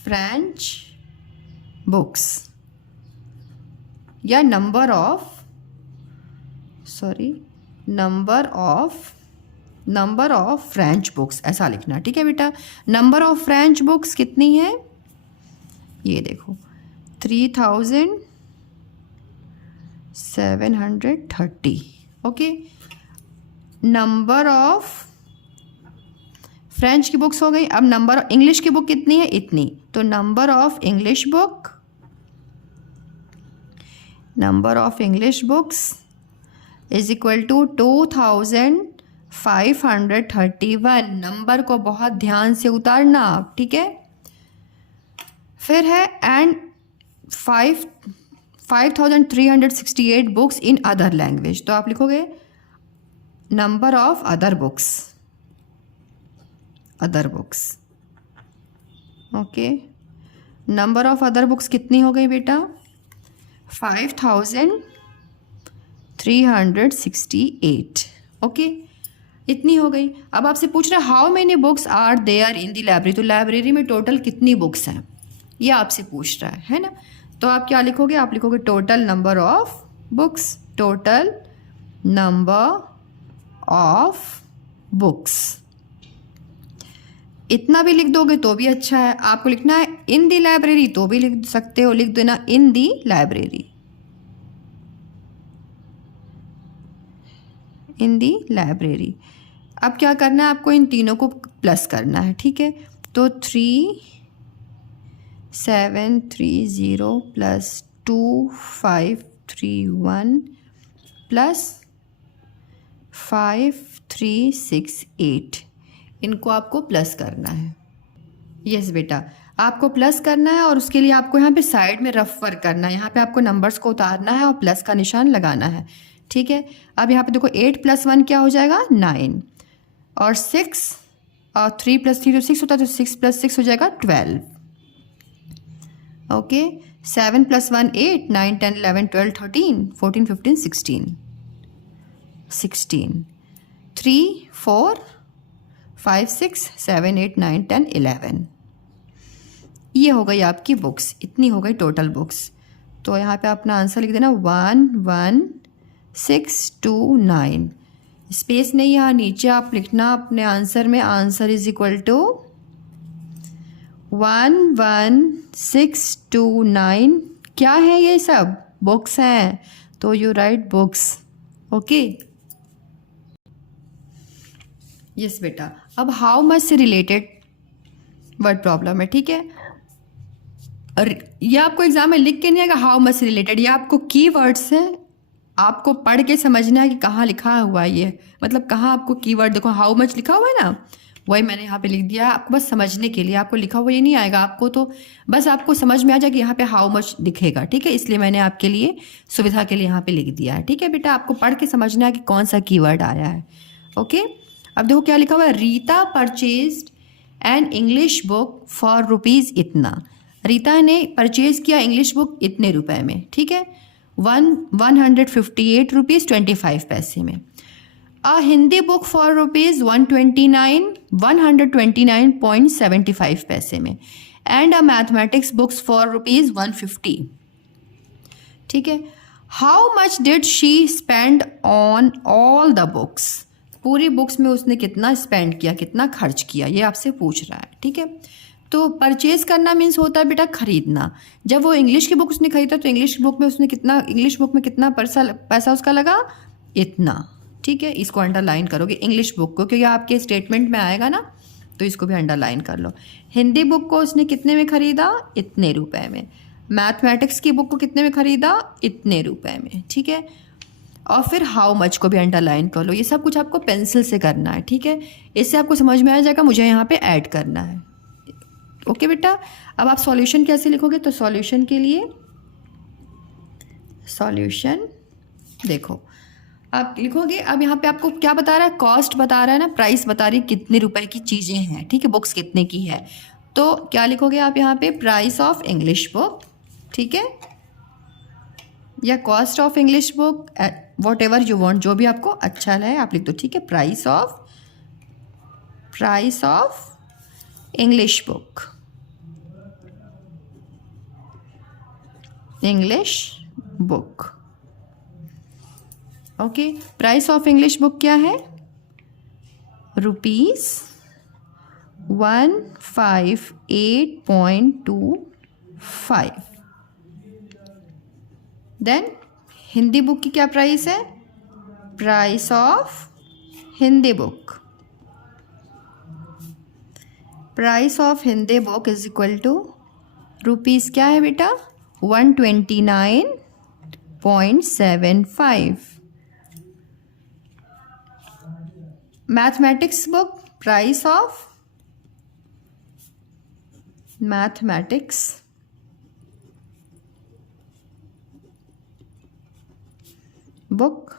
फ्रेंच बुक्स, या नंबर ऑफ फ्रेंच बुक्स, ऐसा लिखना। ठीक है बेटा, नंबर ऑफ फ्रेंच बुक्स कितनी है, ये देखो 3730। ओके, नंबर ऑफ फ्रेंच की बुक्स हो गई। अब नंबर ऑफ इंग्लिश की बुक कितनी है, इतनी, तो number of English books is equal to 2531। Number को बहुत ध्यान से उतारना आप, ठीक है। फिर है and 5368 books in other language, तो आप लिखोगे number of other books. Okay, number of other books कितनी हो गई बेटा, 5368। ओके, इतनी हो गई। अब आपसे पूछ रहा है how many books are there in the library, तो लाइब्रेरी में टोटल कितनी बुक्स हैं, ये आपसे पूछ रहा है ना। तो आप क्या लिखोगे, आप लिखोगे total number of books, total number of books. इतना भी लिख दोगे तो भी अच्छा है। आपको लिखना है इन दी लाइब्रेरी तो भी लिख सकते हो, लिख देना इन the library, in the library. अब क्या करना है, आपको इन तीनों को प्लस करना है, ठीक है। तो 3730 प्लस 2531 प्लस 5368, इनको आपको प्लस करना है। यस बेटा, आपको प्लस करना है और उसके लिए आपको यहाँ पे साइड में रफ वर्क करना है। यहाँ पे आपको नंबर्स को उतारना है और प्लस का निशान लगाना है, ठीक है। अब यहाँ पे देखो 8 + 1 क्या हो जाएगा 9, और 6 और 3 + 3 तो 6 होता है, तो 6 + 6 हो जाएगा 12। ओके, 7 + 1 8, 9 10 11 12 13 14 15 16, 3 4 5 6 7 8 9 10 11। ये हो गई आपकी बुक्स, इतनी हो गई टोटल बुक्स। तो यहाँ पे अपना आंसर लिख देना 11629। स्पेस नहीं, यहाँ नीचे आप लिखना अपने आंसर में, आंसर इज इक्वल टू 11629। क्या है ये सब? बुक्स हैं, तो you right books. Okay, yes बेटा। अब हाउ मच से रिलेटेड वर्ड प्रॉब्लम है, ठीक है। और ये आपको एग्जाम में लिख के नहीं आएगा हाउ मच से रिलेटेड, ये आपको की वर्ड्स है, आपको पढ़ के समझना है कि कहाँ लिखा हुआ है ये, मतलब कहाँ आपको कीवर्ड, देखो हाउ मच लिखा हुआ है ना, वही मैंने यहाँ पे लिख दिया है आपको बस समझने के लिए। आपको लिखा हुआ ये नहीं आएगा, आपको तो बस आपको समझ में आ जाए कि यहाँ पे हाउ मच दिखेगा, ठीक है। इसलिए मैंने आपके लिए सुविधा के लिए यहाँ पे लिख दिया है, ठीक है बेटा। आपको पढ़ के समझना है कि कौन सा कीवर्ड आया है। ओके, अब देखो क्या लिखा हुआ है, Rita purchased an English book for rupees इतना। रीता ने परचेज किया इंग्लिश बुक इतने रुपए में, ठीक है, 158 रुपीज़ 25 पैसे में। अ हिंदी बुक फॉर रुपीज़ 129.75 पैसे में। And a mathematics books for rupees 150, ठीक है। How much did she spend on all the books. पूरी बुक्स में उसने कितना स्पेंड किया, कितना खर्च किया, ये आपसे पूछ रहा है, ठीक है। तो परचेज करना मीन्स होता है बेटा खरीदना। जब वो इंग्लिश की बुक उसने खरीदा तो इंग्लिश बुक में उसने कितना, इंग्लिश बुक में कितना पैसा उसका लगा, इतना, ठीक है। इसको अंडरलाइन करोगे इंग्लिश बुक को, क्योंकि आपके स्टेटमेंट में आएगा ना, तो इसको भी अंडरलाइन कर लो। हिंदी बुक को उसने कितने में खरीदा, इतने रुपए में। मैथमेटिक्स की बुक को कितने में खरीदा, इतने रुपए में, ठीक है। और फिर हाउ मच को भी अंडरलाइन कर लो। ये सब कुछ आपको पेंसिल से करना है, ठीक है। इससे आपको समझ में आ जाएगा मुझे यहाँ पे ऐड करना है। ओके बेटा, अब आप सॉल्यूशन कैसे लिखोगे, तो सॉल्यूशन के लिए सॉल्यूशन देखो आप लिखोगे। अब यहाँ पे आपको क्या बता रहा है, कॉस्ट बता रहा है ना, प्राइस बता रही है कितने रुपए की चीज़ें हैं, ठीक है, बुक्स कितने की है। तो क्या लिखोगे आप यहाँ पे, प्राइस ऑफ इंग्लिश बुक, ठीक है, या cost of English book, what ever you want, जो भी आपको अच्छा लगे आप लिख दो, ठीक है। Price of English book, English book. Okay, price of English book क्या है, ₹158.25। देन हिंदी बुक की क्या प्राइस है, price of Hindi book, price of Hindi book is equal to rupees क्या है बेटा, 129.75। Mathematics book, price of mathematics book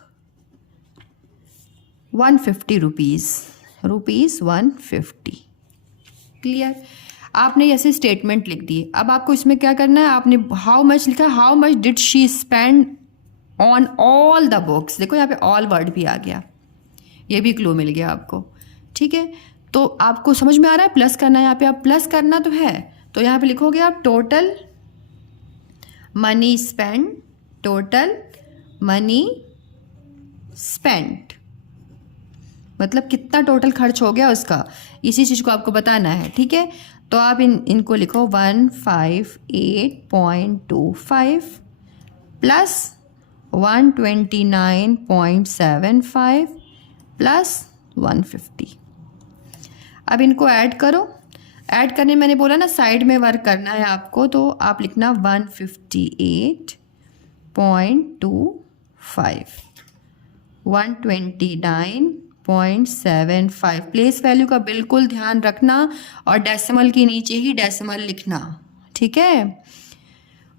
150 rupees, ₹150। Clear. आपने ऐसे स्टेटमेंट लिख दिए। अब आपको इसमें क्या करना है, आपने हाउ मच लिखा है, how much did she spend on all the books. देखो यहाँ पे ऑल वर्ड भी आ गया, ये भी क्लू मिल गया आपको, ठीक है। तो आपको समझ में आ रहा है प्लस करना है, यहाँ पे आप प्लस करना तो है, तो यहाँ पे लिखोगे आप total money spend, total money spent, मतलब कितना टोटल खर्च हो गया उसका, इसी चीज़ को आपको बताना है, ठीक है। तो आप इनको लिखो 158.25 प्लस 129.75 प्लस 150। अब इनको ऐड करो। ऐड करने मैंने बोला ना साइड में वर्क करना है आपको, तो आप लिखना 158.25 129.75 0.75। प्लेस वैल्यू का बिल्कुल ध्यान रखना और डेसिमल के नीचे ही डेसिमल लिखना, ठीक है।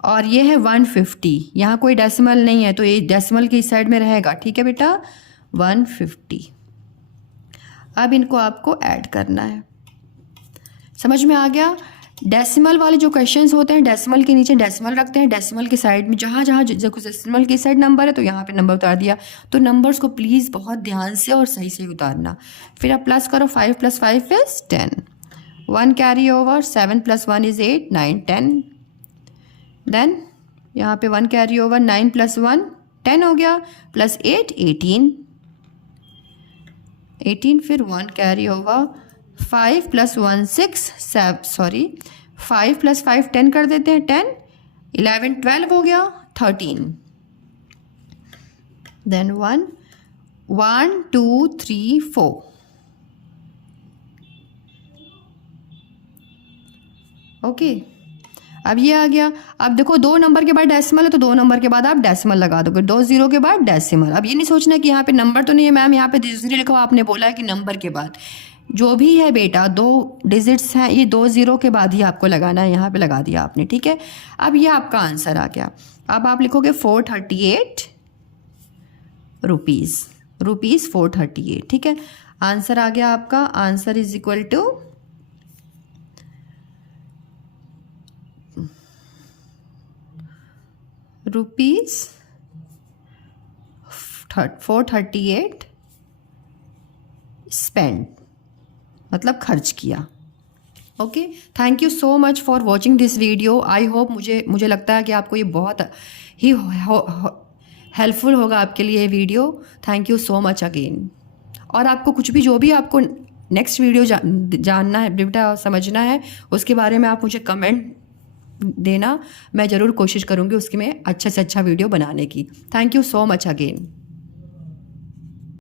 और ये है 150, यहाँ कोई डेसिमल नहीं है तो ये डेसिमल की साइड में रहेगा, ठीक है बेटा। 150। अब इनको आपको ऐड करना है। समझ में आ गया। डेसिमल वाले जो क्वेश्चंस होते हैं डेसिमल के नीचे डेसिमल रखते हैं, डेसिमल के साइड में जहाँ जहाँ डेसिमल की साइड नंबर है तो यहाँ पे नंबर उतार दिया। तो नंबर्स को प्लीज़ बहुत ध्यान से और सही से उतारना। फिर आप प्लस करो, 5 + 5 = 10, 1 कैरी ओवर, 7 + 1 = 8, 9, 10। देन यहाँ पे 1 कैरी ओवर, 9 + 1 10 हो गया, +8 18, 18। फिर 1 कैरी ओवर, 5 + 1 6 7, सॉरी 5 + 5 10 कर देते हैं, 10 11 12 हो गया, 13। देन 1 1 2 3 4। ओके, अब ये आ गया। अब देखो 2 नंबर के बाद डेसिमल है तो 2 नंबर के बाद आप डेसिमल लगा दोगे, 2 0 के बाद डेसिमल। अब ये नहीं सोचना कि यहाँ पे नंबर तो नहीं है मैम, यहाँ पे 0 लिखा, आपने बोला है कि नंबर के बाद जो भी है बेटा 2 डिजिट्स हैं, ये 2 0 के बाद ही आपको लगाना है, यहाँ पे लगा दिया आपने, ठीक है। अब ये आपका आंसर आ गया। अब आप लिखोगे 438 रुपीज़, रुपीज़ 438, ठीक है। आंसर आ गया आपका। Answer is equal to rupees 438 spend, मतलब खर्च किया। Okay, thank you so much for watching this video. I hope, मुझे लगता है कि आपको ये बहुत ही हेल्पफुल होगा आपके लिए ये video. Thank you so much again. और आपको कुछ भी जो भी आपको नेक्स्ट वीडियो जानना है बेटा, समझना है, उसके बारे में आप मुझे कमेंट देना। मैं ज़रूर कोशिश करूँगी उसकी में अच्छा से अच्छा वीडियो बनाने की। Thank you so much again.